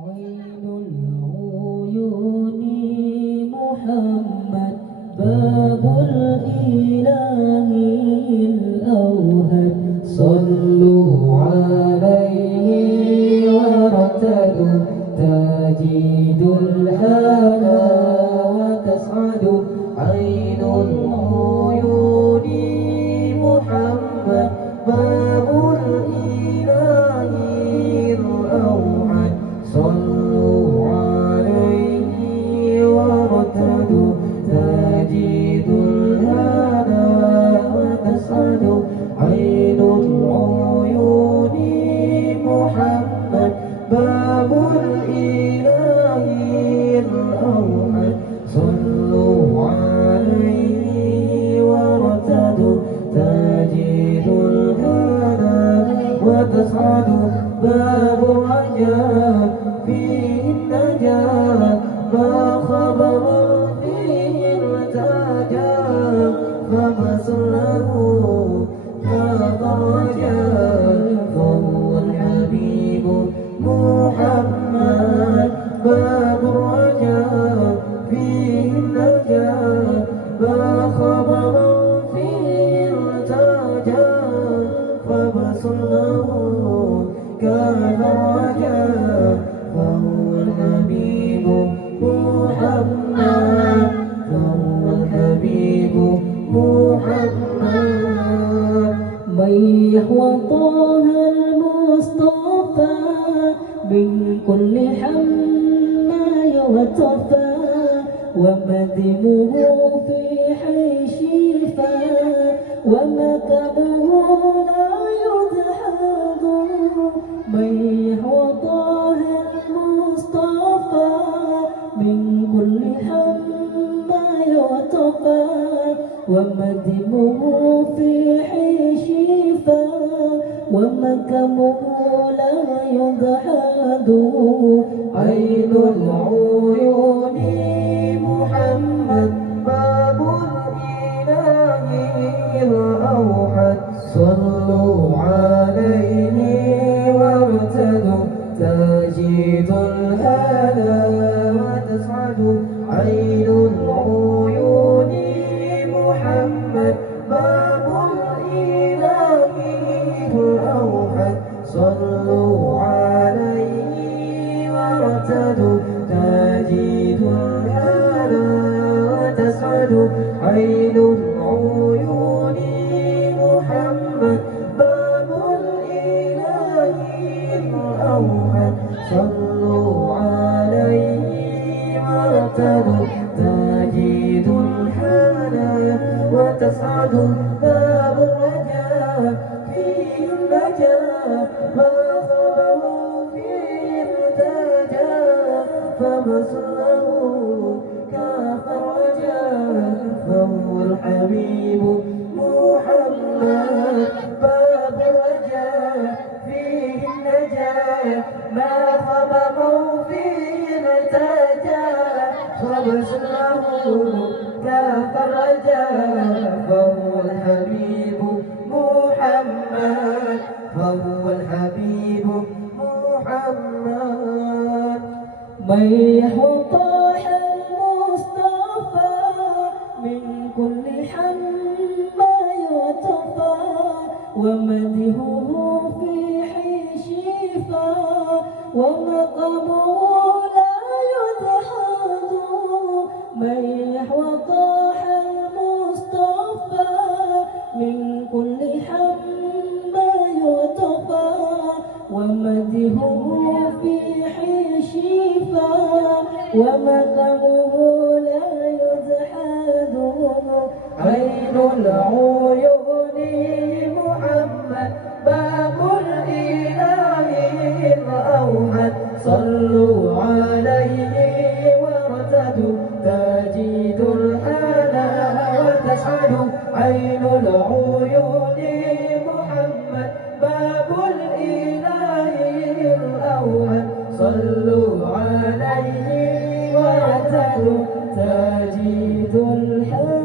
عين العيون محمد باب الإله الأوهد صلوا عليه وارتدوا تجد الهنا وتسعد عين العيون محمد باب الإله الأوهد صلوا عليه وارتدوا تجد الهنا وتسعد عين العيون محمد باب الإله الأوحد صلوا عليه وارتدوا تجد الهنا وتسعد باب الرجاء فيه النجاة ما خبر فيه ارتجى فبصره هذا الرجاء فهو الحبيب محمد باب الرجاء فيه النجاة ما خبر فيه ارتجى فبصره كان الرجاء فهو الحبيب محمد فهو الحبيب محمد من يحوى طه المصطفى من كل حمى وتفى ومدمه في حشيفا ومكبه لا يدحض من يحوى طه المصطفى من كل حمى وتفى ومدمه في حشيفا ومكمه لا يدحض عين العيون محمد باب الإله الأوحد صلوا عليه وارتدوا تجد الهنا وتسعد عين العيون محمد باب الإله الأوحد صلوا عليه وارتدوا تجد الهنا وتسعد عين العيون محمد باب الإله الأوحد صلوا عليه وارتدوا تجد الهنا وتسعد باب الرجاء فيه النجاة ما خبر فيه ارتجى فبصره كاف الرجاء فهو الحبيب محمد باب الرجاء فيه النجاة ما خبر فيه ارتجى فبصره كاف الرجاء فهو الحبيب محمد فهو الحبيب محمد من يحوى طه المصطفى من كل حمى وتفى ومدهه في حشيفا ومقامه لا يدحض من يحوى طه المصطفى من كل حمى وتفى ومدهه في حشيفا ومقامه لا يجحد عين العيون محمد باب الإله الأوحد صلوا عليه وارتدوا تجد الهنا وتسعد عين العيون محمد باب الإله الأوحد صلوا عليه وارتدوا تجد الهنا